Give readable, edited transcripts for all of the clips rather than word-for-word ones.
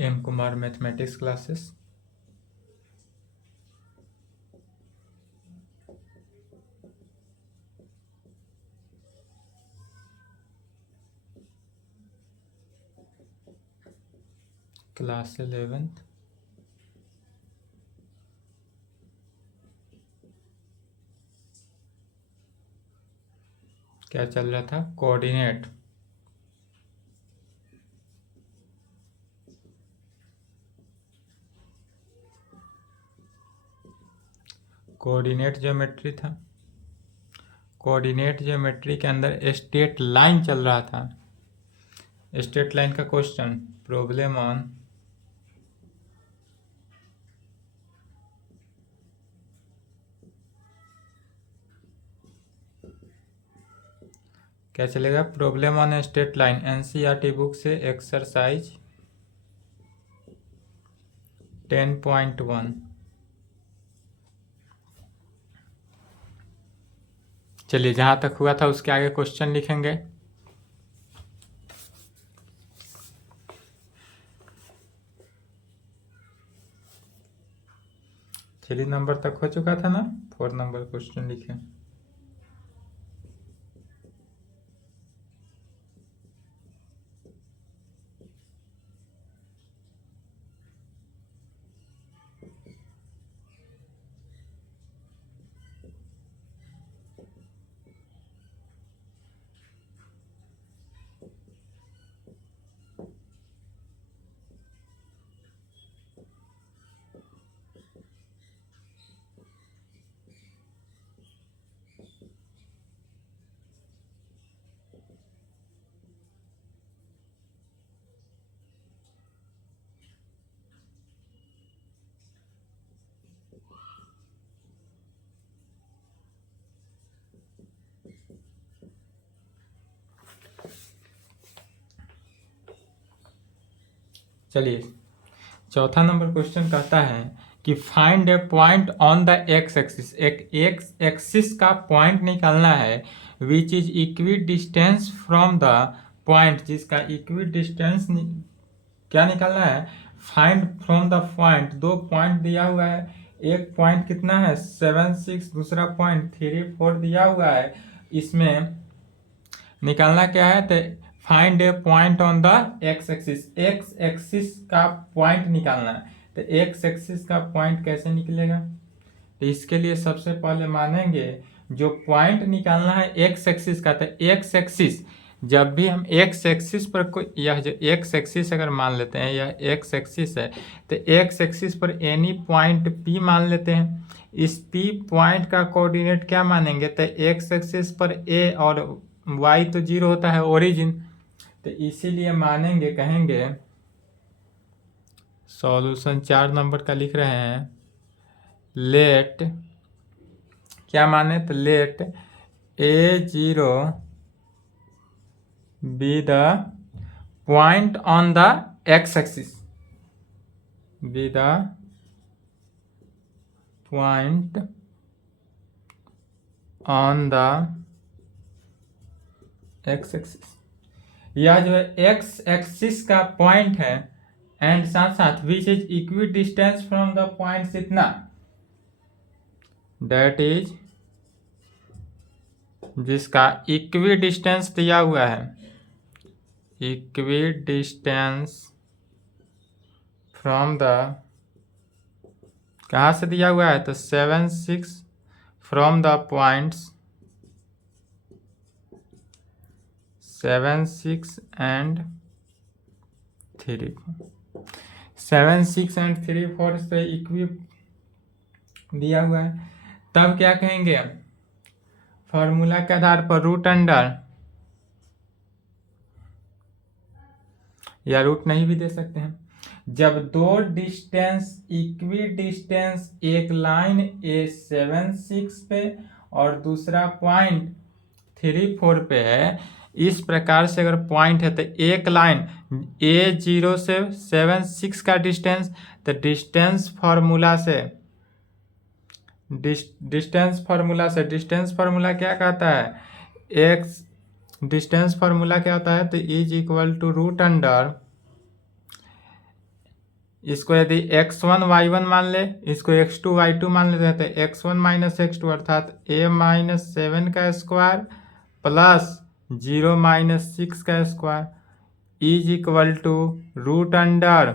M Kumar mathematics classes. Class 11th। क्या चल रहा था? कोऑर्डिनेट। कोऑर्डिनेट ज्योमेट्री था। कोऑर्डिनेट ज्योमेट्री के अंदर स्ट्रेट लाइन चल रहा था। स्ट्रेट लाइन का क्वेश्चन, प्रॉब्लम ऑन क्या चलेगा? Problem on straight line, NCERT book से एक्सरसाइज 10.1। चलिए, जहां तक हुआ था उसके आगे क्वेश्चन लिखेंगे। थ्री नंबर तक हो चुका था ना, 4 नंबर क्वेश्चन लिखें। चलिए, चौथा नंबर क्वेश्चन कहता है कि find A point on the X axis. एक एक्स एक्सिस का पॉइंट निकालना है विच is equidistance from the point, जिसका इक्वी डिस्टेंस क्या निकालना है? Find from the point. दो पॉइंट दिया हुआ है, एक पॉइंट कितना है 7, 6, दूसरा पॉइंट 3, 4 दिया हुआ है। इसमें निकालना क्या है? तो find A point on the X axis. X axis का पॉइंट निकालना है। तो एक्स एक्सिस का पॉइंट कैसे निकलेगा? तो इसके लिए सबसे पहले मानेंगे जो पॉइंट निकालना है एक्स एक्सिस का, तो एक्स एक्सिस जब भी हम एक्स एक्सिस पर कोई, यह जो एक्स एक्सिस अगर मान लेते हैं, यह एक्स एक्सिस है, तो एक्स एक्सिस पर एनी पॉइंट पी मान लेते हैं। इस पी पॉइंट का कोऑर्डिनेट क्या मानेंगे? तो एक्स एक्सिस पर ए और वाई तो 0 होता है, ओरिजिन, तो इसीलिए मानेंगे, कहेंगे सॉल्यूशन 4 नंबर का लिख रहे हैं। लेट क्या माने? तो let A0 be the point on the X axis, be the point on the X axis. यह जो है एक्स एक्सिस का पॉइंट है, एंड साथ साथ which is equidistance from the point इतना, दैट इज, जिसका इक्वी डिस्टेंस दिया हुआ है, इक्वी डिस्टेंस फ्रॉम द, कहाँ से दिया हुआ है? तो 7, 6 from the points 7, 6 and 3, 7, 6 and 3, 4 से इक्वी दिया हुआ है। तब क्या कहेंगे? फॉर्मूला के आधार पर रूट अंडर, या रूट नहीं भी दे सकते हैं। जब दो डिस्टेंस इक्वी डिस्टेंस, एक लाइन A7, 6 पे और दूसरा पॉइंट 3, 4 पे है, इस प्रकार से अगर पॉइंट है तो एक लाइन A0 से 7, 6 का डिस्टेंस, तो डिस्टेंस फार्मूला से डिस्टेंस फार्मूला क्या कहता है? एक्स डिस्टेंस फार्मूला क्या होता है? तो is equal to root under इसको यदि x1 y1 मान ले, इसको x2 y2 मान लेते हैं, तो x1 माइनस x2 अर्थात a माइनस 7 का स्क्वायर प्लस 0 माइनस 6 का square is equal to root under.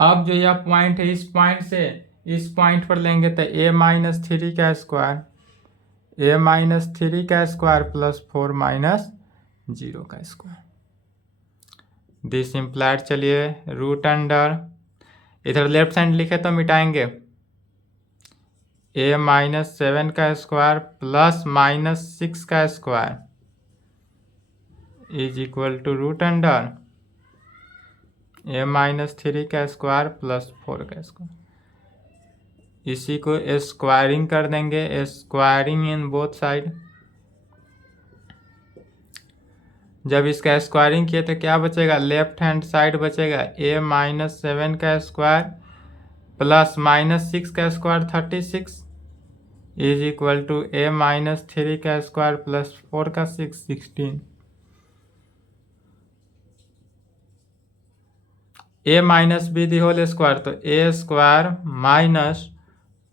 अब जो यह पॉइंट है, इस पॉइंट से इस पॉइंट पर लेंगे तो a माइनस 3 का स्क्वायर, a माइनस 3 का स्क्वायर प्लस 4 माइनस 0 का स्क्वायर। दिस इम्प्लाइड, चलिए रूट अंडर, इधर लेफ्ट साइड लिखे तो मिटाएंगे, a माइनस 7 का स्क्वायर प्लस माइनस 6 का square is equal to root under a minus 3 का स्क्वायर प्लस 4 का स्क्वायर। इसी को स्क्वायरिंग कर देंगे, स्क्वायरिंग इन बोथ साइड। जब इसका स्क्वायरिंग किए तो क्या बचेगा, लेफ्ट हैंड साइड बचेगा a माइनस 7 का स्क्वायर प्लस माइनस 6 का square 36 is equal to a minus 3 का स्क्वायर प्लस 4 का 6 16। a minus B the whole square, तो a स्क्वायर माइनस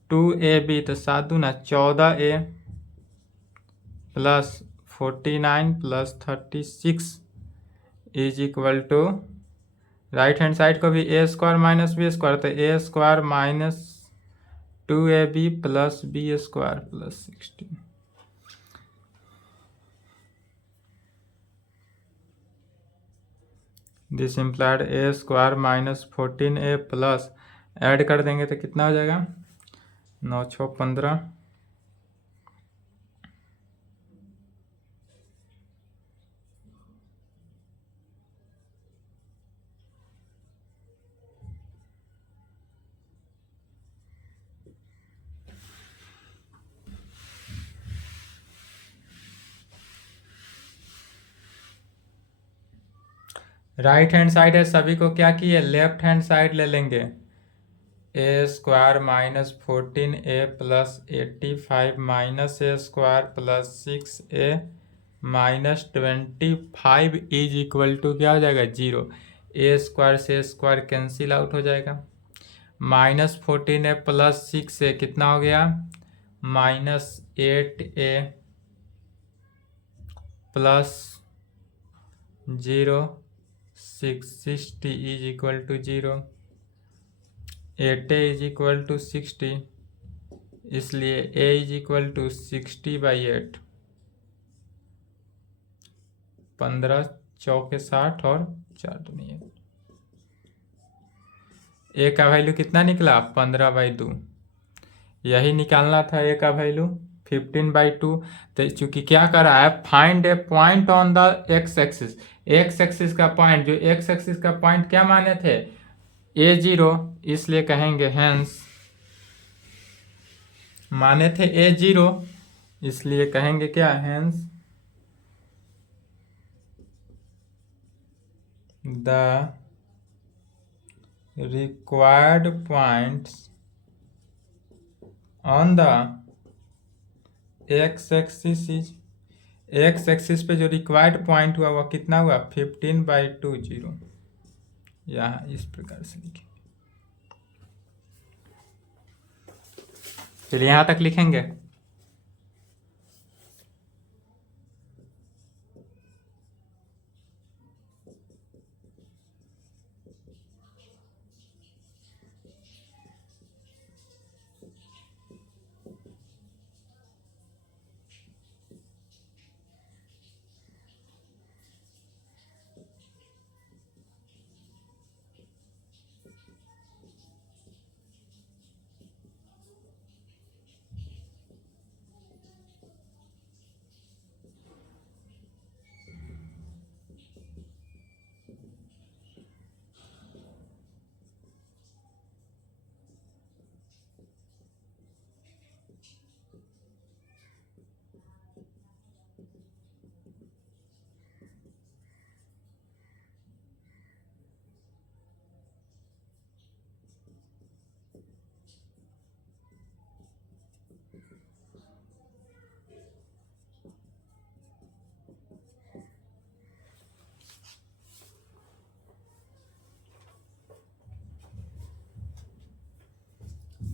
2ab, तो 7 दूना 14a plus 49 plus 36 is equal to, right hand side को भी a square minus B square, तो a square minus 2ab plus B square plus 16। This implied a square minus 14a plus, add कर देंगे तो कितना हो जाएगा, 9 6 15। राइट हैंड साइड है, सभी को क्या किए, लेफ्ट हैंड साइड ले लेंगे, a square minus 14a plus 85 minus a square plus 6a minus 25 is equal to क्या हो जाएगा, 0। a स्क्वायर से स्क्वायर कैंसिल आउट हो जाएगा, माइनस 14a प्लस 6a कितना हो गया, minus 8a plus 0 60 is equal to 0। 8a is equal to 60, इसलिए a इज इक्वल टू 60/8, 15 चौके 60 और 4 दूनी 8। a का वैल्यू कितना निकला, 15/2। यही निकालना था a का वैल्यू 15/2। तो चूंकि क्या कर रहा है, find A point on the x axis, x axis का पॉइंट, जो x एक्सिस का पॉइंट क्या माने थे, a0, इसलिए कहेंगे हेंस, माने थे a0, इसलिए कहेंगे क्या, hence the required points on the x axis is, x axis पे जो रिक्वायर्ड पॉइंट हुआ वह कितना हुआ, 15/2 0। यहाँ इस प्रकार से लिखेंगे, चलिए यहाँ तक लिखेंगे।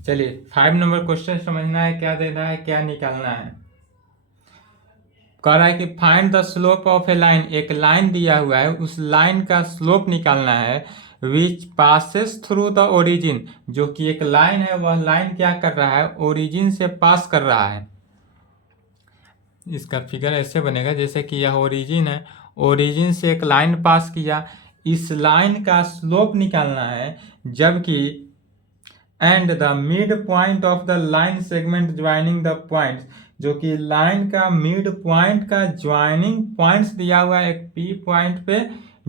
चलिए 5 नंबर क्वेश्चन समझना है, क्या देना है, क्या निकालना है। कह रहा है कि find the slope of A line, एक लाइन दिया हुआ है, उस लाइन का स्लोप निकालना है, विच पासेस थ्रू द ओरिजिन, जो कि एक लाइन है, वह लाइन क्या कर रहा है, ओरिजिन से पास कर रहा है। इसका फिगर ऐसे बनेगा जैसे कि यह ओरिजिन है, ओरिजिन से एक लाइन पास किया, इस लाइन का स्लोप निकालना है, जबकि and the mid point of the line segment joining the points, जो कि लाइन का मिड पॉइंट का ज्वाइनिंग पॉइंट्स दिया हुआ है, एक पी पॉइंट पे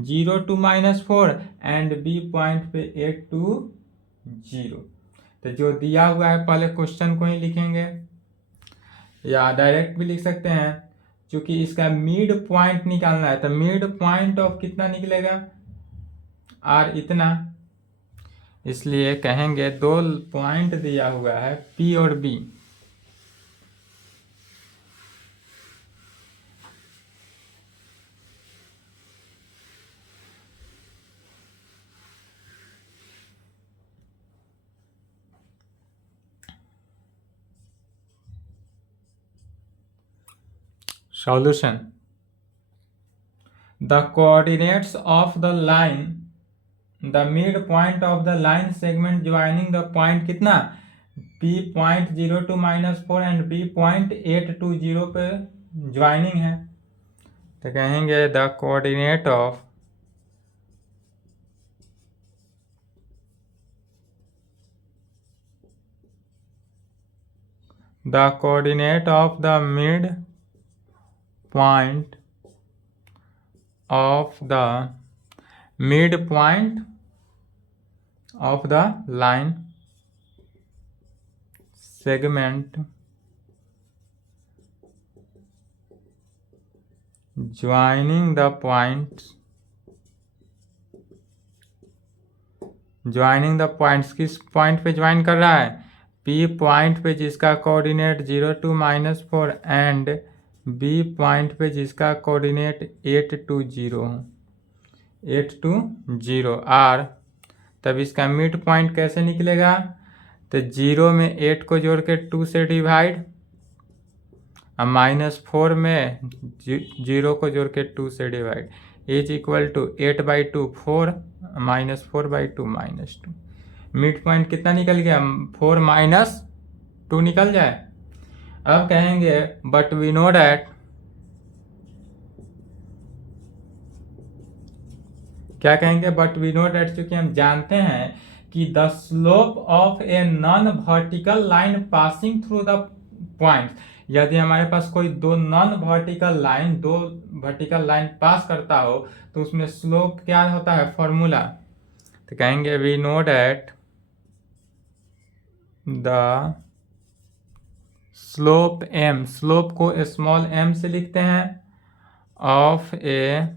0 to -4 एंड बी पॉइंट पे 8 to 0। तो जो दिया हुआ है पहले क्वेश्चन को ही लिखेंगे या डायरेक्ट भी लिख सकते हैं, क्योंकि इसका मिड पॉइंट निकालना है। तो मिड पॉइंट ऑफ कितना निकलेगा, आर इतना, इसलिए कहेंगे दो पॉइंट दिया हुआ है पी और B, solution. The coordinates of the line, the mid point of the line segment joining the point कितना, P point 0 to -4 and B point 8 to 0 पे ज्वाइनिंग है। तो कहेंगे the coordinate of the mid point of the midpoint of the line segment joining the points, किस point पे join कर रहा है, P पॉइंट पे जिसका coordinate 0 to -4 and B point पे जिसका कोऑर्डिनेट 8 to 0 आर। तब इसका मिड पॉइंट कैसे निकलेगा, तो 0 में 8 को जोड़ के 2 से डिवाइड, और -4 में 0 को जोड़ के 2 से divide, is equal to 8/2 4 -4/2 -2। Mid point कितना निकल गया, 4 - 2 निकल जाए। अब कहेंगे बट वी नो डैट, क्या कहेंगे, बट वी नो डैट, क्योंकि हम जानते हैं कि the slope of a non vertical line passing through the point, यदि हमारे पास कोई दो वर्टिकल लाइन पास करता हो तो उसमें स्लोप क्या होता है, फॉर्मूला। तो कहेंगे we know that the slope m, slope को स्मॉल m से लिखते हैं, of a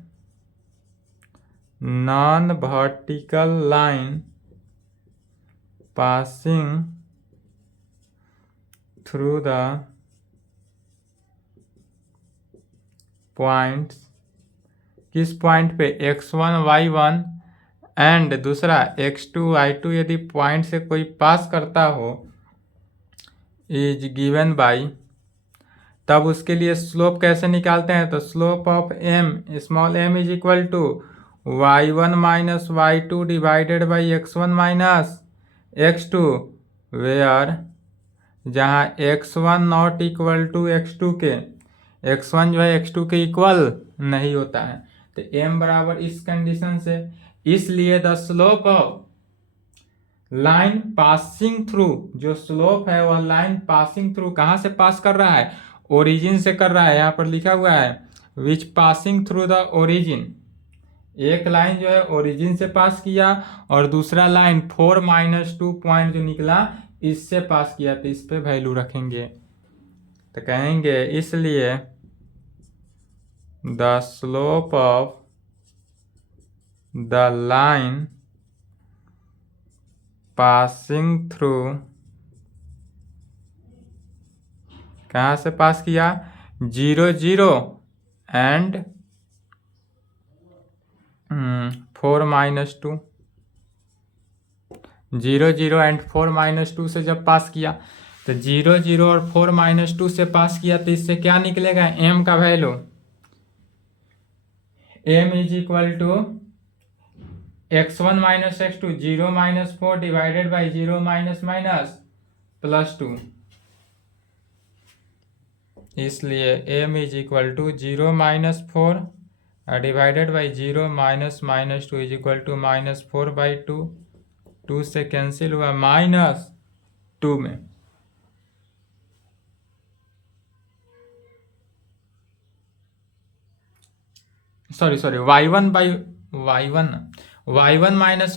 non vertical line passing through the points, किस पॉइंट पे, x1 y1 एंड दूसरा x2 y2, यदि पॉइंट से कोई पास करता हो, इज गिवन बाई। तब उसके लिए स्लोप कैसे निकालते हैं, तो slope of m, small m is equal to y1 - y2 divided by x1 - x2, where जहाँ x1 not equal to x2 के, x1 जो है x2 के इक्वल नहीं होता है। तो m बराबर इस कंडीशन से, इसलिए the slope of line passing through, जो स्लोप है वह लाइन पासिंग थ्रू, कहाँ से पास कर रहा है, ओरिजिन से कर रहा है। यहाँ पर लिखा हुआ है विच पासिंग थ्रू द ओरिजिन, एक लाइन जो है ओरिजिन से पास किया और दूसरा लाइन 4 - 2 पॉइंट जो निकला इससे पास किया, तो इस पे वैल्यू रखेंगे। तो कहेंगे इसलिए the slope of the line passing through, कहाँ से पास किया, 0 0 एंड 4 - 2, 0 0 एंड 4 -2 से जब पास किया तो 0 0 और 4 -2 से पास किया तो इससे क्या निकलेगा, m का value m is equal to x1 - x2 0 - 4 divided by 0 +2। इसलिए m is equal to 0 - 4 divided by 0 -2 is equal to -4/2। 2 से कैंसिल हुआ -2 में। Sorry y1 -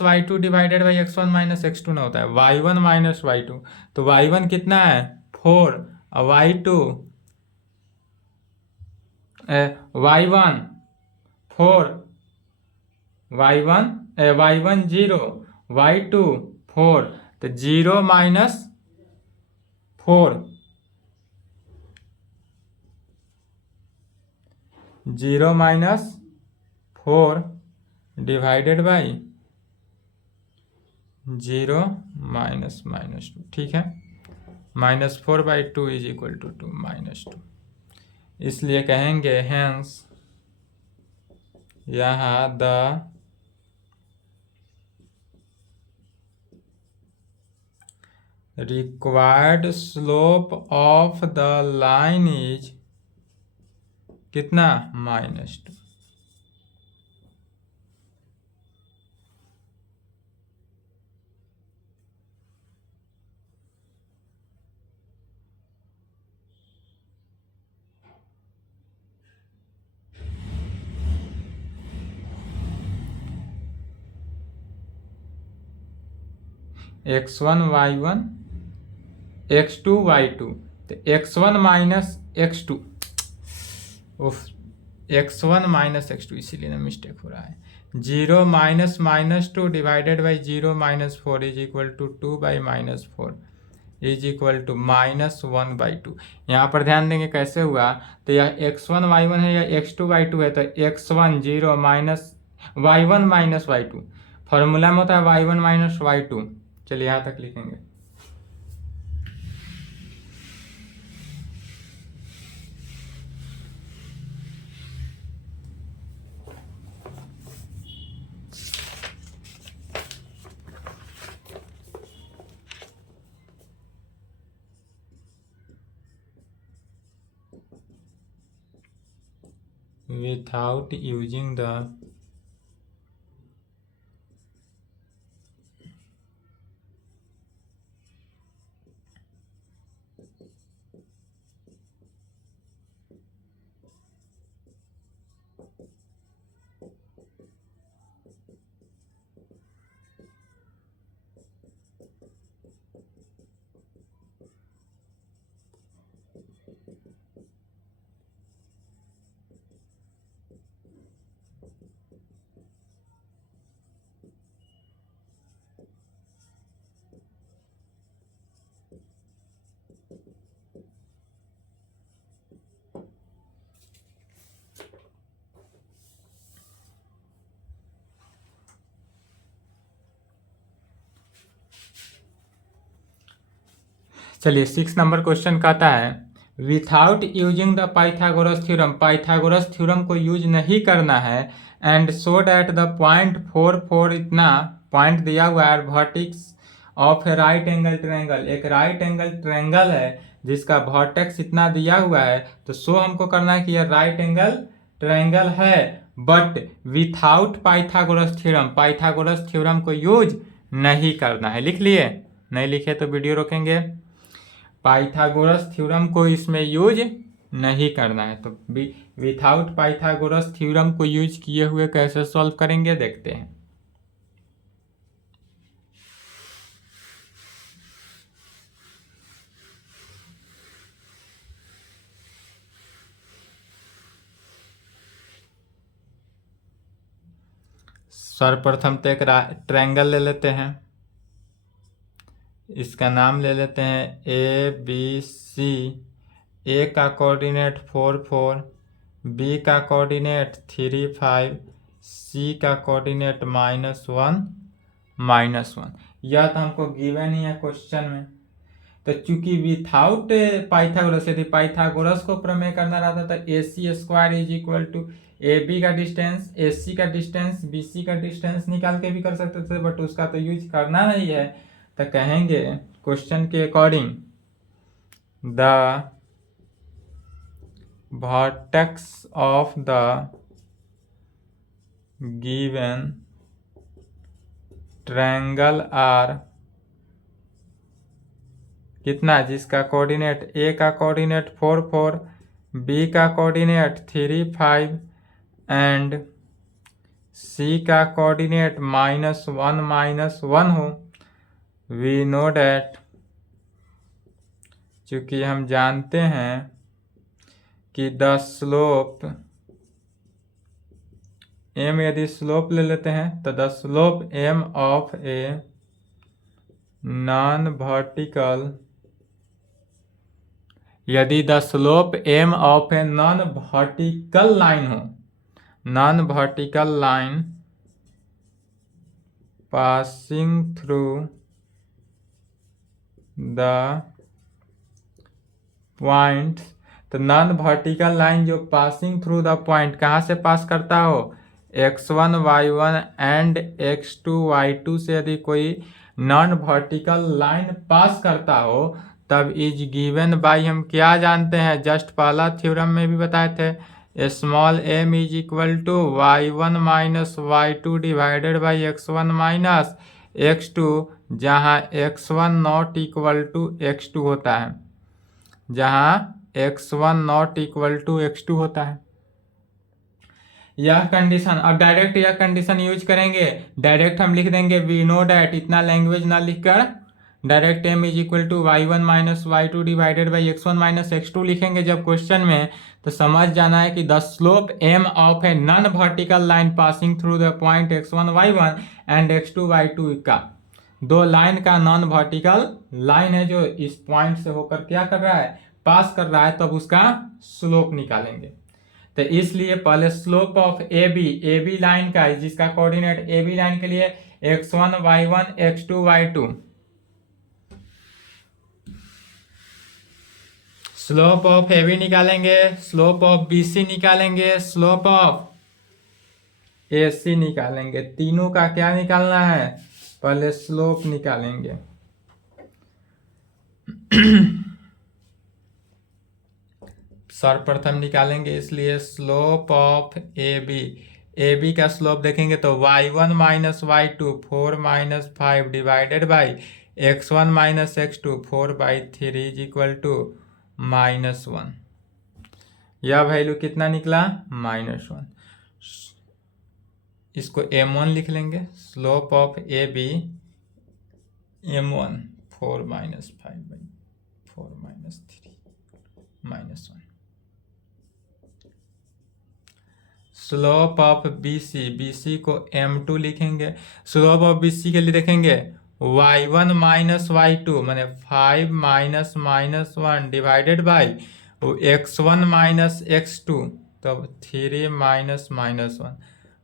y2 divided by x1 - x2 ना होता है, y1 - y2। तो y1 कितना है 4 और y2 y1 4 y1 0 y2 4 तो 0 - 4 0 - 4 डिवाइडेड बाई 0 -2, ठीक है। -4/2 इज इक्वल टू 2 -2। इसलिए कहेंगे हेंस यहाँ the required slope of the line is कितना -2। x1 y1 x2 y2 तो x1 - x2 उफ x1 - x2 इसीलिए ना मिस्टेक हो रहा है। 0 -2 divided by 0 -4 is equal to 2/-4 is equal to -1/2। यहाँ पर ध्यान देंगे कैसे हुआ, तो यह x1 y1 है या x2 y2 है, तो x1 0 y1 - y2 फॉर्मूला में होता है y1 - y2। चलिए यहाँ तक लिखेंगे। Without using the चलिए 6 नंबर क्वेश्चन कहता है without using the Pythagoras theorem, Pythagoras theorem को यूज नहीं करना है and so that the point 4 इतना पॉइंट दिया हुआ है vertex of a right angle triangle, एक राइट एंगल ट्रायंगल है जिसका वर्टेक्स इतना दिया हुआ है, तो सो हमको करना है कि यह राइट एंगल ट्रायंगल है but without Pythagoras theorem, Pythagoras theorem को यूज नहीं करना है। लिख लिए? नहीं लिखे तो वीडियो रोकेंगे। पाइथागोरस थ्योरम को इसमें यूज नहीं करना है, तो विथाउट पाइथागोरस थ्योरम को यूज किए हुए कैसे सॉल्व करेंगे देखते हैं। सर्वप्रथम तो एक ट्रायंगल ले लेते हैं, इसका नाम ले लेते हैं ABC। ए का कोऑर्डिनेट 4 4, बी का कोऑर्डिनेट 3 5, सी का कोऑर्डिनेट -1 -1। यह तो हमको गिवन ही है क्वेश्चन में। तो चूंकि विथाउट पाइथागोरस, यदि पाइथागोरस को प्रमेय करना रहता तो AC² is equal to AB का डिस्टेंस, AC का डिस्टेंस, BC का डिस्टेंस निकाल के भी कर सकते थे, बट उसका तो यूज करना नहीं है। तो कहेंगे क्वेश्चन के according the vertex of the given triangle are कितना, जिसका कोऑर्डिनेट A का कोऑर्डिनेट 4 4, B का कोऑर्डिनेट 3 5 एंड C का कोऑर्डिनेट -1 -1 हो। वी नो डैट, चूंकि हम जानते हैं कि द स्लोप m, यदि स्लोप ले लेते हैं तो the slope m of a non vertical, यदि the slope m of a non vertical line हो, non vertical line passing through the point, तो नॉन वर्टिकल लाइन जो पासिंग थ्रू द पॉइंट कहाँ से पास करता हो, x1 y1 and x2 y2 से यदि कोई नॉन वर्टिकल लाइन पास करता हो, तब इज गिवन बाय, हम क्या जानते हैं, जस्ट पहला थ्योरम में भी बताए थे, small m is equal to y1 minus y2 divided by x1 minus x2, जहाँ x1 not equal to x2 होता है, जहाँ x1 not equal to x2 होता है। यह कंडीशन, अब डायरेक्ट यह कंडीशन यूज करेंगे, डायरेक्ट हम लिख देंगे वी नो डैट, इतना लैंग्वेज ना लिखकर direct m is equal to y1 minus y2 divided by x1 minus x2 लिखेंगे जब क्वेश्चन में, तो समझ जाना है कि the slope m of a non vertical line passing through the point x1 y1 and x2 y2 का, दो लाइन का नॉन वर्टिकल लाइन है जो इस पॉइंट से होकर क्या कर रहा है, पास कर रहा है, तब उसका स्लोप निकालेंगे। तो इसलिए पहले स्लोप ऑफ AB लाइन का, जिसका कोऑर्डिनेट AB लाइन के लिए x1 y1 x2 y2, slope of AB निकालेंगे, स्लोप ऑफ BC निकालेंगे, स्लोप ऑफ AC निकालेंगे। तीनों का क्या निकालना है, पहले स्लोप निकालेंगे। सर्वप्रथम निकालेंगे, इसलिए स्लोप ऑफ AB का स्लोप देखेंगे तो y1 minus y2 4 minus 5 divided by x1 minus x2 4/3 is equal to -1। यह वैल्यू कितना निकला, -1। इसको m1 लिख लेंगे, slope of AB m1 4 minus 5/4 minus 3 -1। Slope of BC को m2 लिखेंगे, स्लोप ऑफ BC के लिए देखेंगे y1 माइनस y2 मैंने 5 minus -1 divided by x1 minus x2, तब 3 माइनस -1,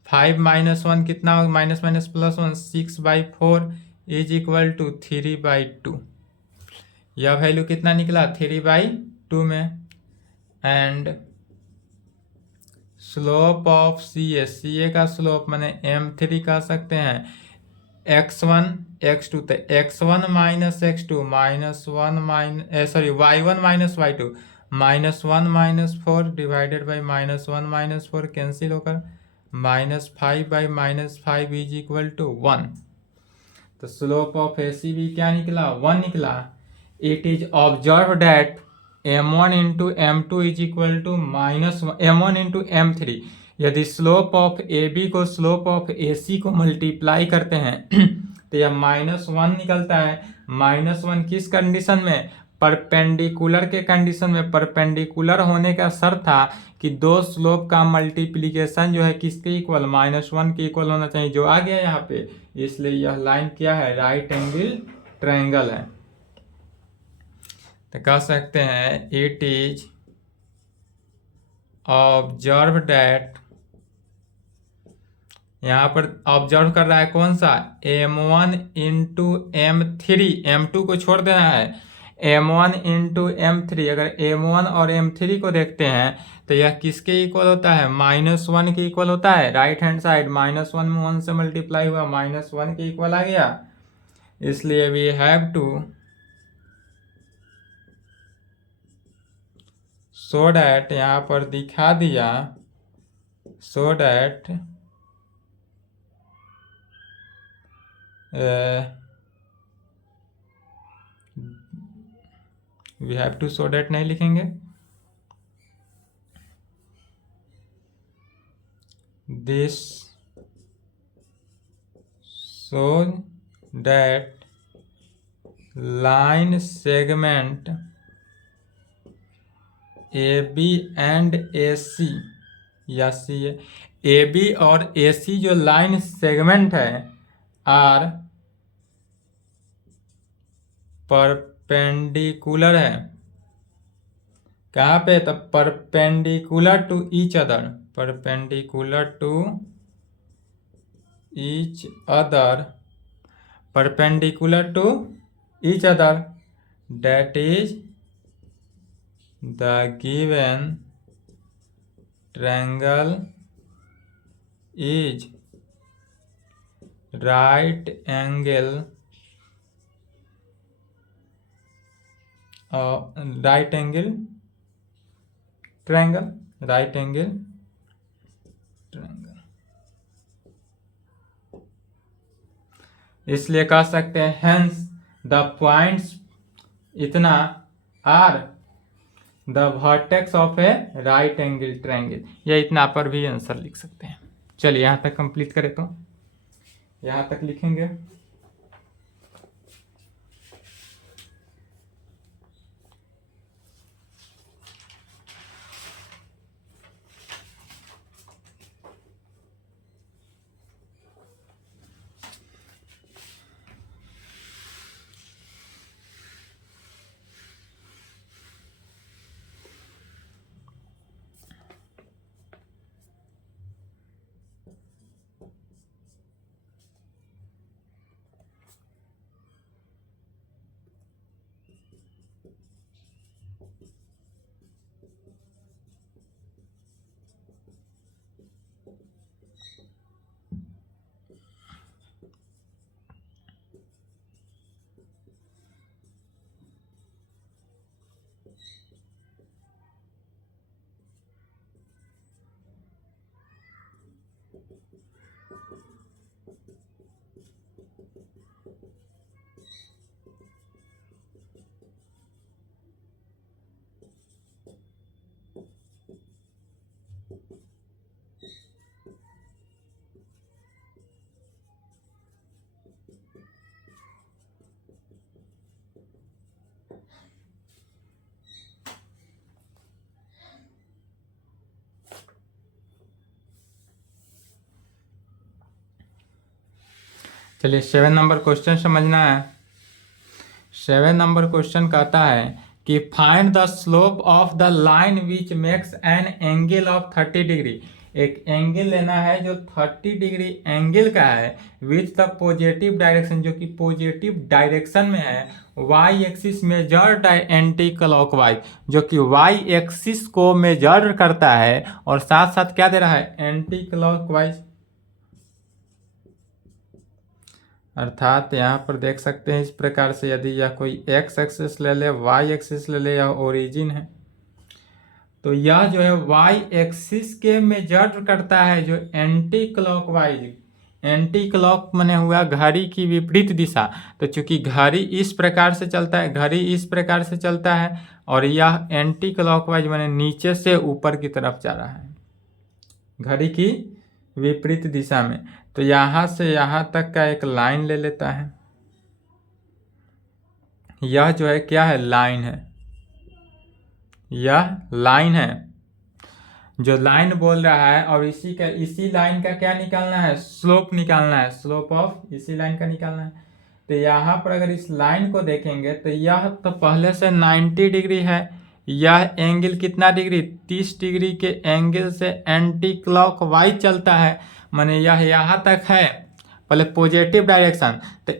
5 माइनस 1 कितना होगा, minus minus +1 6/4 is equal to 3/2। यह वैल्यू कितना निकला, 3/2 में। एंड स्लोप ऑफ CA का स्लोप मैंने m3 कह सकते हैं, x1 x2, तो x1 minus x2 -1 minus y1 minus y2 -1 -4 divided by -1 -4 cancel होकर -5/5 इज इक्वल टू 1। तो स्लोप ऑफ AC भी क्या निकला, 1 निकला। It is observe that m1 into m2 is equal to -m1 into m3। यदि slope of AB को slope of AC को multiply करते हैं तो यह -1 निकलता है। -1 किस कंडीशन में, परपेंडिकुलर के कंडीशन में। परपेंडिकुलर होने का शर्त था कि दो स्लोप का मल्टीप्लीकेशन जो है किसके इक्वल, -1 के इक्वल होना चाहिए, जो आ गया यहाँ पे। इसलिए यह लाइन क्या है, राइट एंगल ट्रायंगल है। तो कह सकते हैं इट इज ऑब्जर्व डैट यहाँ पर ऑब्जर्व कर रहा है कौन सा, m1 इंटू m3, m2 को छोड़ देना है, m1 इंटू m3। अगर m1 और m3 को देखते हैं तो यह किसके इक्वल होता है, -1 के इक्वल होता है। राइट हैंड साइड -1 में 1 से मल्टीप्लाई हुआ, -1 के इक्वल आ गया। इसलिए we have to so that, यहाँ पर दिखा दिया, so that we have to so that नहीं लिखेंगे, this so that line segment A B and A C, या सी ए बी और ए सी जो लाइन सेगमेंट है आर परपेंडिकुलर है। कहाँ पे, तो perpendicular to each other, perpendicular to each other, perpendicular to each other, that is the given triangle is right angle triangle, right angle triangle। इसलिए कह सकते हैं hence the points इतना are the vertex of a right angle triangle, या इतना पर भी answer लिख सकते हैं। चलिए यहाँ तक कंप्लीट करें, तो यहाँ तक लिखेंगे। चलिए 7 नंबर क्वेश्चन समझना है। 7 नंबर क्वेश्चन कहता है कि find the slope of the line which makes an angle of 30 degree. एक एंगल लेना है जो 30 डिग्री एंगल का है, विच द पॉजिटिव डायरेक्शन, जो कि पॉजिटिव डायरेक्शन में है, y axis measured anti clockwise, जो कि वाई एक्सिस को मेजर करता है और साथ साथ क्या दे रहा है, एंटी क्लॉकवाइज। अर्थात यहाँ पर देख सकते हैं इस प्रकार से, यदि यह कोई एक्स एक्सिस ले ले, वाई एक्सिस ले ले, यह ओरिजिन है, तो यह जो है वाई एक्सिस के मेजर करता है जो एंटी क्लॉकवाइज। एंटी क्लॉक माने हुआ घड़ी की विपरीत दिशा, तो चूंकि घड़ी इस प्रकार से चलता है, घड़ी इस प्रकार से चलता है, और यह एंटी क्लॉकवाइज माने नीचे से ऊपर की तरफ जा रहा है, घड़ी की विपरीत दिशा में। तो यहाँ से यहाँ तक का एक लाइन ले लेता है, यह जो है क्या है, लाइन है, यह लाइन है जो लाइन बोल रहा है, और इसी लाइन का क्या निकालना है, स्लोप निकालना है, स्लोप ऑफ इसी लाइन का निकालना है। तो यहाँ पर अगर इस लाइन को देखेंगे तो यह तो पहले से 90 डिग्री है, यह एंगल कितना डिग्री, 30 डिग्री के एंगल से एंटी क्लॉक वाइज चलता है, माने यह यहाँ तक है पहले पॉजिटिव डायरेक्शन, तो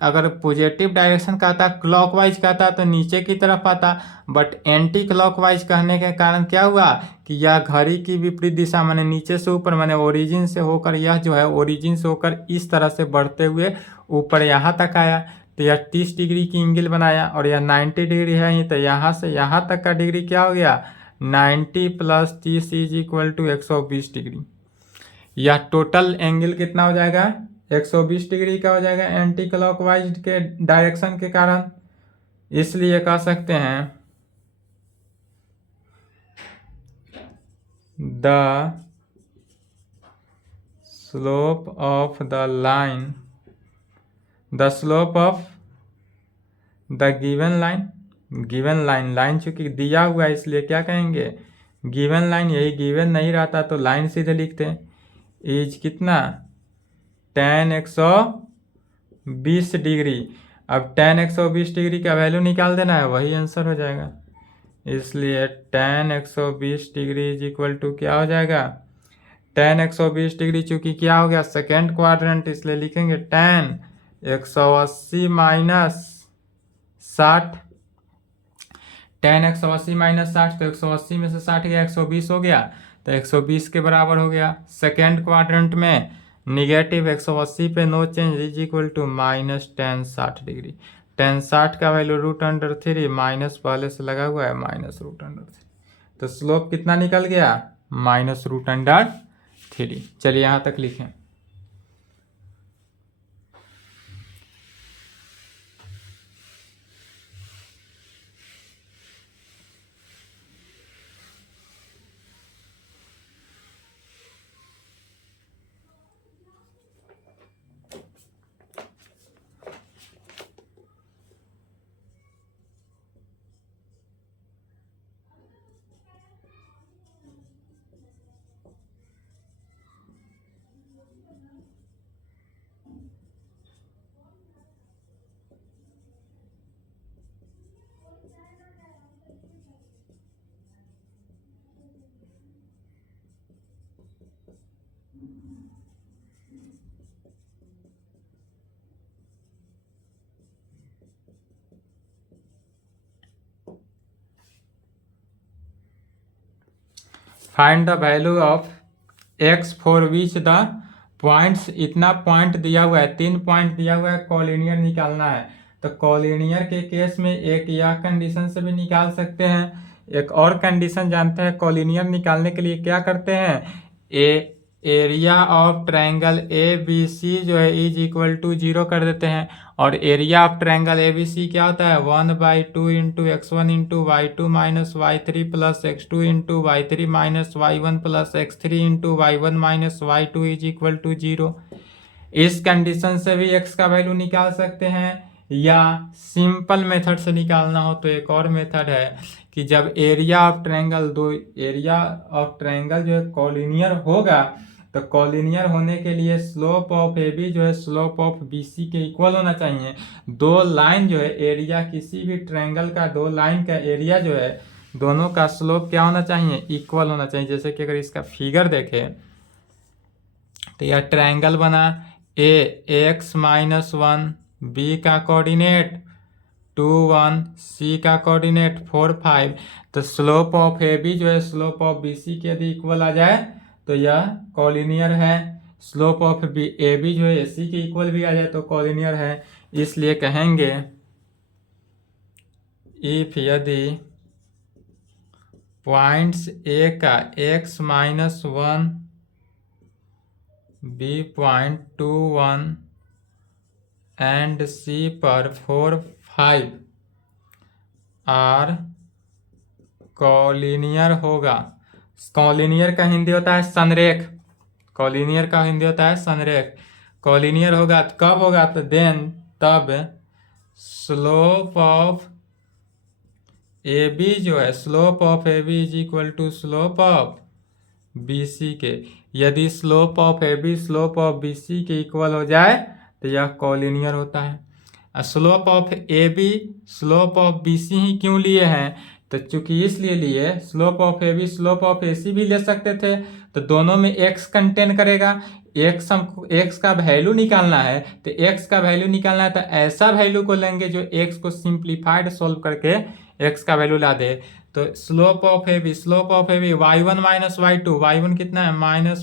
अगर पॉजिटिव डायरेक्शन कहता क्लॉकवाइज कहता तो नीचे की तरफ आता, बट एंटी क्लॉकवाइज कहने के कारण क्या हुआ कि यह घड़ी की विपरीत दिशा माने नीचे से ऊपर, माने ओरिजिन से होकर यह जो है ओरिजिन से होकर इस तरह से बढ़ते हुए ऊपर यहाँ तक आया, तो यह 30 डिग्री की एंगल बनाया, और यह 90 डिग्री है ही, तो यहाँ से यहाँ तक का डिग्री क्या हो गया 90 + 30 = 120 डिग्री। यह टोटल एंगल कितना हो जाएगा 120 डिग्री का हो जाएगा एंटी क्लॉकवाइज के डायरेक्शन के कारण। इसलिए कह सकते हैं the slope of the line, the slope of the given line, given line चूंकि दिया हुआ है इसलिए क्या कहेंगे गिवन लाइन, यही गिवन नहीं रहता तो लाइन सीधे लिखते हैं, इज कितना tan 120 डिग्री। अब tan 120 डिग्री का वैल्यू निकाल देना है, वही आंसर हो जाएगा। इसलिए tan 120 डिग्री = क्या हो जाएगा tan 120 डिग्री चूंकि क्या हो गया सेकेंड क्वाड्रेंट, इसलिए लिखेंगे tan 180 - 60, tan 180 - 60, तो 180 में से 60 गया 120 हो गया, तो 120 के बराबर हो गया। सेकेंड क्वाड्रेंट में निगेटिव 180 पे no change = -tan 60 degree. tan 60 का वैल्यू √3 माइनस पहले से लगा हुआ है -√3, तो स्लोप कितना निकल गया -√3। चलिए यहाँ तक लिखें। Find the value of x for which the points, इतना पॉइंट दिया हुआ है 3 पॉइंट दिया हुआ है, कॉलिनियर निकालना है। तो कॉलिनियर के केस में एक यह कंडीशन से भी निकाल सकते हैं, एक और कंडीशन जानते हैं कॉलिनियर निकालने के लिए क्या करते हैं, एरिया ऑफ ट्रायंगल ABC जो है = 0 कर देते हैं, और एरिया ऑफ ट्रायंगल ABC क्या होता है 1/2 × x1 × y2 - y3 + x2 × y3 - y1 + x3 × y1 - y2 = 0। इस कंडीशन से भी x का वैल्यू निकाल सकते हैं, या सिंपल मेथड से निकालना हो तो एक और मेथड है कि जब एरिया ऑफ ट्रायंगल जो है कॉलिनियर होगा, तो कॉलिनियर होने के लिए स्लोप ऑफ AB जो है स्लोप ऑफ BC के इक्वल होना चाहिए। दो लाइन जो है एरिया, किसी भी ट्रायंगल का दो लाइन का एरिया जो है दोनों का स्लोप क्या होना चाहिए इक्वल होना चाहिए। जैसे कि अगर इसका फिगर देखें तो यह ट्रायंगल बना AX - 1, B का कोऑर्डिनेट 2 1, C का कोऑर्डिनेट 4 5, तो स्लोप ऑफ AB जो है स्लोप ऑफ BC के यदि इक्वल आ जाए तो यह कॉलिनियर है, स्लोप ऑफ AB जो है AC के इक्वल भी आ जाए तो कॉलिनियर है। इसलिए कहेंगे इफ यदि पॉइंट्स A का x - 1, B point 2 1 and C पर 4 5 आर कॉलिनियर होगा। कॉलिनियर का हिंदी होता है संरेख, कॉलिनियर का हिंदी होता है संरेख। कॉलिनियर होगा तो कब होगा तो तब स्लोप ऑफ AB जो है slope of AB = slope of BC के, यदि slope of AB slope of BC के इक्वल हो जाए तो यह कॉलिनियर होता है। Slope of AB slope of BC ही क्यों लिए हैं तो चूंकि इसलिए लिए slope of A B slope of A C भी ले सकते थे, तो दोनों में एक्स कंटेन करेगा। एक्स हमको एक्स का वैल्यू निकालना है, तो एक्स का वैल्यू निकालना है तो ऐसा वैल्यू को लेंगे जो एक्स को सिंप्लीफाइड सोल्व करके एक्स का वैल्यू ला दे। तो slope of A b y one minus y two, y one कितना है minus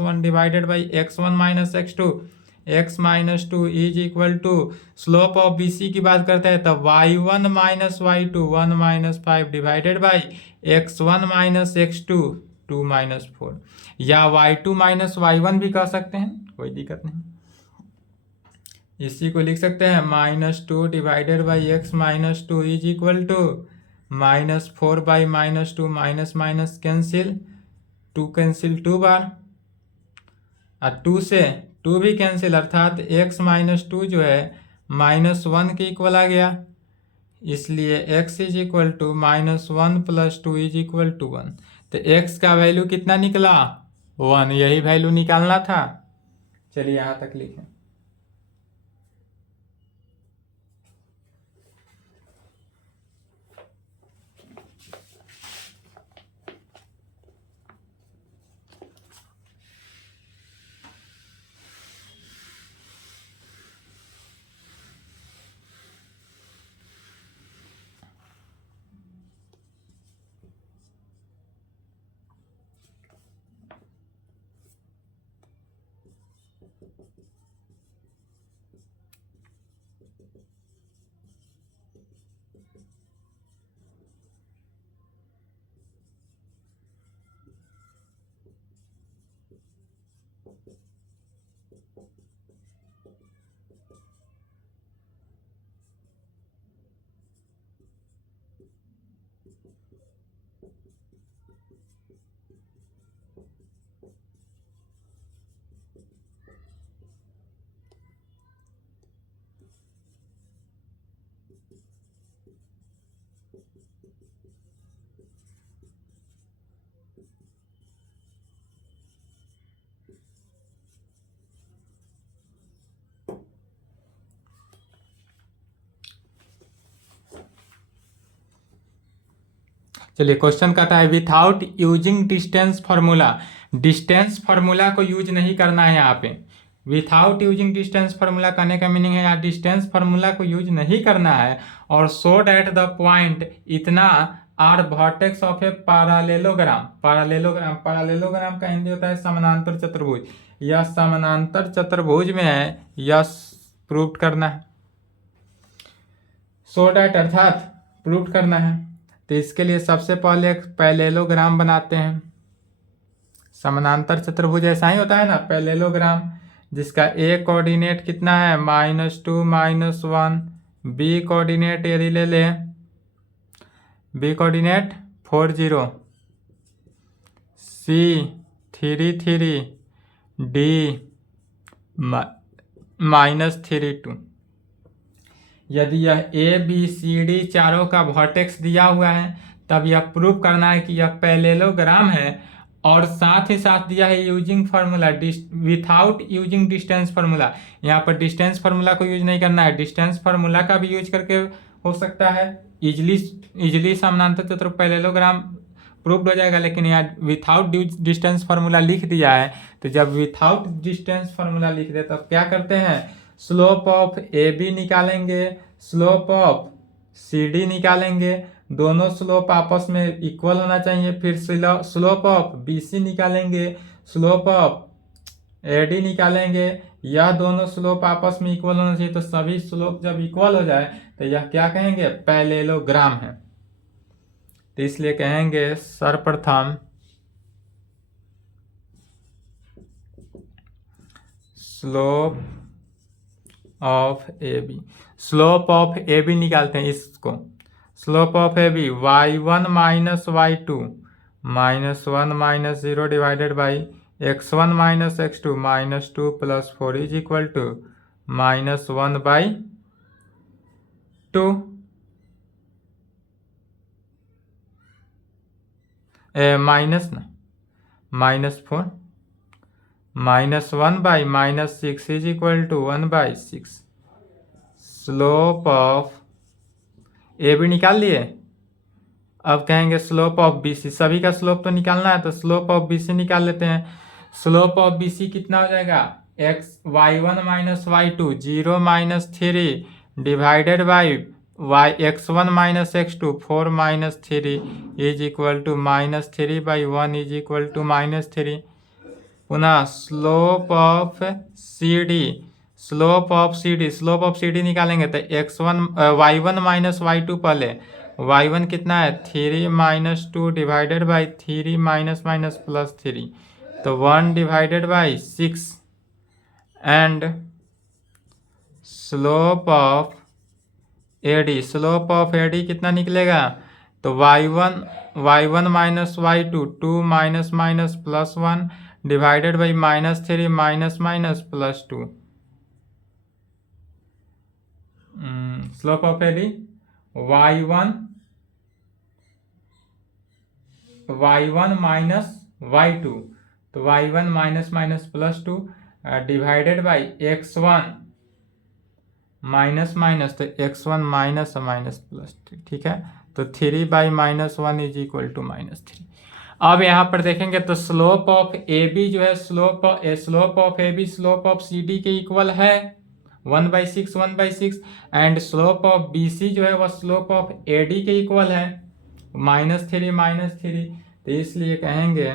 one divided by x one minus x minus two is equal to slope of b c की बात करते हैं, तब y one minus y two 1 minus 5 divided by x one minus x two 2 minus 4, या y two minus Y one भी कह सकते हैं, कोई दिक्कत नहीं। इसी को लिख सकते हैं -2 divided by x minus two is equal to -4 by -2 minus minus cancel, 2 cancel 2 बार, और 2 से 2 भी कैंसिल, अर्थात x माइनस टू जो है -1 के इक्वल आ गया, इसलिए x is equal to -1 plus 2 is equal to 1। तो x का वैल्यू कितना निकला 1, यही वैल्यू निकालना था। चलिए यहाँ तक लिखें। चलिए क्वेश्चन कहता है without using distance formula, distance formula को यूज नहीं करना है यहाँ पे। विथआउट यूजिंग डिस्टेंस फार्मूला करने का मीनिंग है यहाँ डिस्टेंस फार्मूला को यूज नहीं करना है, और सो डेट द पॉइंट इतना are vertex of a parallelogram, parallelogram का हिंदी होता है समानांतर चतुर्भुज, यह समानांतर चतुर्भुज में है, यह प्रूव करना है। सो डेट अर्थात प्रूव करना है, तो इसके लिए सबसे पहले एक पैरेललोग्राम बनाते हैं। समानांतर चतुर्भुज ऐसा ही होता है ना, पैरेललोग्राम, जिसका ए कोऑर्डिनेट कितना है -2 -1, बी कोऑर्डिनेट यदि ले लें, बी कोऑर्डिनेट 4 0, सी 3 3, डी -3 2। यदि यह ए बी सी डी चारों का वर्टेक्स दिया हुआ है, तब यह प्रूव करना है कि यह पैरेललोग्राम है, और साथ ही साथ दिया है using formula, without using distance formula. यहाँ पर डिस्टेंस फार्मूला को यूज नहीं करना है, डिस्टेंस फार्मूला का भी यूज करके हो सकता है, इजिली समानांतर चतुर्भुज पैरेललोग्राम प्रूव्ड हो जाएगा। लेकिन यहाँ विथआउट डिस्टेंस फार्मूला लिख दिया है, तो जब विथआउट डिस्टेंस फार्मूला लिख दे तब क्या करते हैं, स्लोप ऑफ ए बी निकालेंगे, स्लोप ऑफ सी डी निकालेंगे, दोनों स्लोप आपस में इक्वल होना चाहिए, फिर स्लोप ऑफ बी सी निकालेंगे, स्लोप ऑफ ए डी निकालेंगे, यह दोनों स्लोप आपस में इक्वल होना चाहिए। तो सभी स्लोप जब इक्वल हो जाए तो यह क्या कहेंगे, पैरेललोग्राम है। तो इसलिए कहेंगे सर्वप्रथम slope of A B, slope of A b निकालते हैं इसको, slope of A b y1 minus y two -1 minus 0 divided by x1 minus x2 -2 plus 4 is equal to -1 by 2, minus ना -4, -1 by -6 is equal to 1 by 6। Slope of A b निकाल लिए, अब कहेंगे slope of BC, सभी का slope तो निकालना है तो स्लोप ऑफ BC निकाल लेते हैं। स्लोप ऑफ BC कितना हो जाएगा, y1 minus y2 0 minus 3 divided by x1 minus x2 4 minus 3 is equal to -3/1 is equal to -3। पुनः slope of CD, slope of CD निकालेंगे तो y1 माइनस y2 पहले, y1 कितना है 3 minus 2 divided by 3 minus minus plus 3 तो 1 divided by 6 and slope of AD कितना निकलेगा तो y1 minus y2 2 minus minus plus 1 divided by -3 minus minus plus 2। Slope of AD y1 minus y2 तो y1 minus minus plus 2 divided by x1 minus minus तो x1 minus minus plus 2, ठीक है। तो 3/-1 is equal to -3। अब यहाँ पर देखेंगे तो स्लोप ऑफ AB जो है slope of AB slope of CD के इक्वल है 1/6 एंड स्लोप ऑफ BC जो है वह स्लोप ऑफ AD के इक्वल है -3 तो इसलिए कहेंगे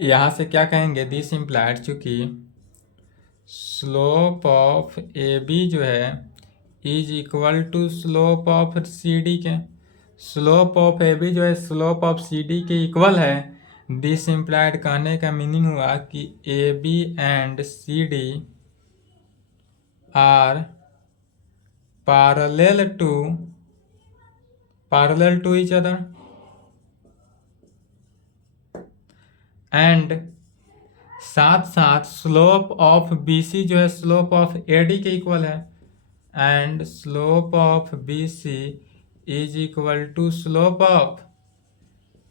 यहाँ से क्या कहेंगे, दिस इम्प्लाइड चूंकि स्लोप ऑफ AB जो है is equal to slope of CD के, स्लोप ऑफ AB जो है स्लोप ऑफ CD के इक्वल है। दिस इम्प्लाइड कहने का मीनिंग हुआ कि AB and CD are parallel to each other and साथ साथ स्लोप ऑफ BC जो है स्लोप ऑफ AD के इक्वल है and slope of BC is equal to slope of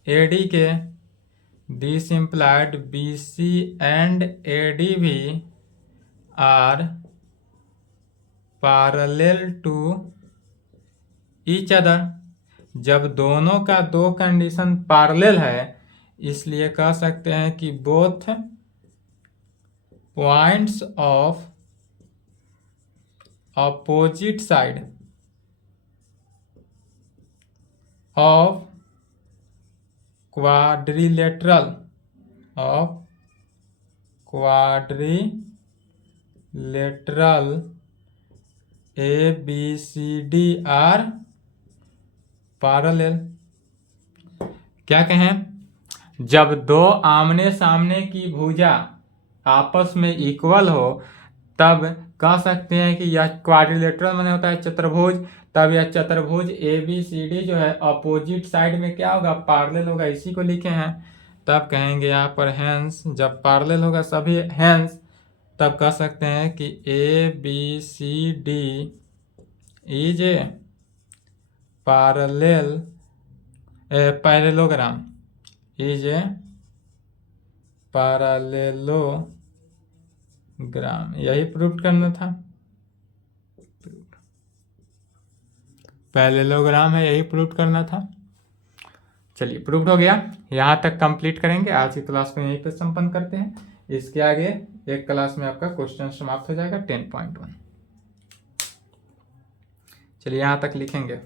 AD के। This implied BC and AD भी are parallel to each other. जब दोनों का दो कंडीशन पैरेलल है इसलिए कह सकते हैं कि both points of opposite side of quadrilateral ABCD are parallel. क्या कहें, जब दो आमने सामने की भुजा आपस में इक्वल हो तब कह सकते हैं कि यह क्वाड्रिलेटरल माने होता है चतुर्भुज, तब यह चतुर्भुज ABCD जो है अपोजिट साइड में क्या होगा पैरेलल होगा, इसी को लिखे हैं। तब कहेंगे यहाँ पर हैंस, जब पैरेलल होगा सभी हैंस तब कह सकते हैं कि ABCD is a parallelogram is a parallelogram, यही प्रूव करना था। पैरेललोग्राम है, यही प्रूव करना था। चलिए प्रूव हो गया, यहाँ तक कंप्लीट करेंगे। आज की क्लास में यहीं पे संपन्न करते हैं। इसके आगे एक क्लास में आपका क्वेश्चन समाप्त हो जाएगा 10.1। चलिए यहाँ तक लिखेंगे।